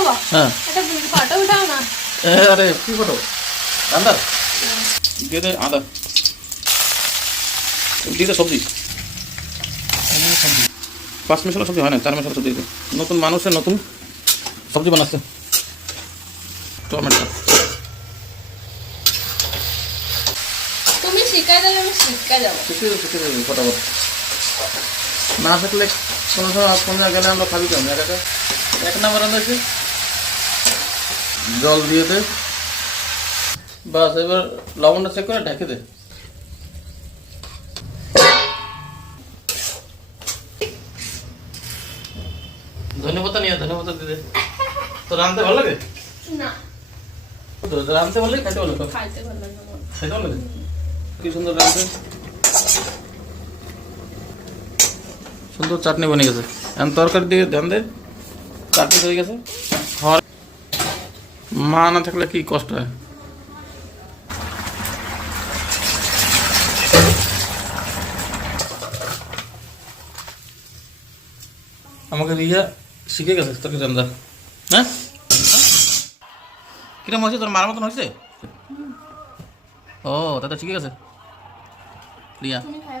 বাবা হ্যাঁ এটা ফটো উঠাও না। আরে কি ফটো আদা দিয়ে দে আদা দিয়ে দে সবজি সবজি 5 মশলা সবজি হয় না 4 মশলা সবজি নতুন মানুষের নতুন সবজি বানাচ্ছে টমেটো তুমি শিখাই দিলে আমি শিখে যাবো। শিখে দেবে ফটাফট না শিখলে কোনো সময় কোন জায়গায় গেলে আমরা খাবি কেমন একা এক নাম্বার আন্দাজে জল দিয়ে দে বাস এবার লবণটা চেক করে ঢেকে দে ধনেপাতা নিয়ে ধনেপাতা দিয়ে দে তো রাঁধতে ভালো লাগে না তো রাঁধতে ভালো লাগে খাইতে ভালো লাগে খাইতে ভালো লাগে না। খাইতে ভালো লাগে কি সুন্দর রাঁধতে সুন্দর চাটনি বনে গেছে এখন তরকারি দিয়ে ধ্যান দে চাটনি হয়ে গেছে মা না থাকলে কি কষ্ট হয় আমাকে রিয়া শিখে গেছে তোকে রান্না হ্যাঁ কিরম হয়েছে তোর মার মতন হয়েছে ও তা তো শিখে গেছে রিয়া তুমি খাই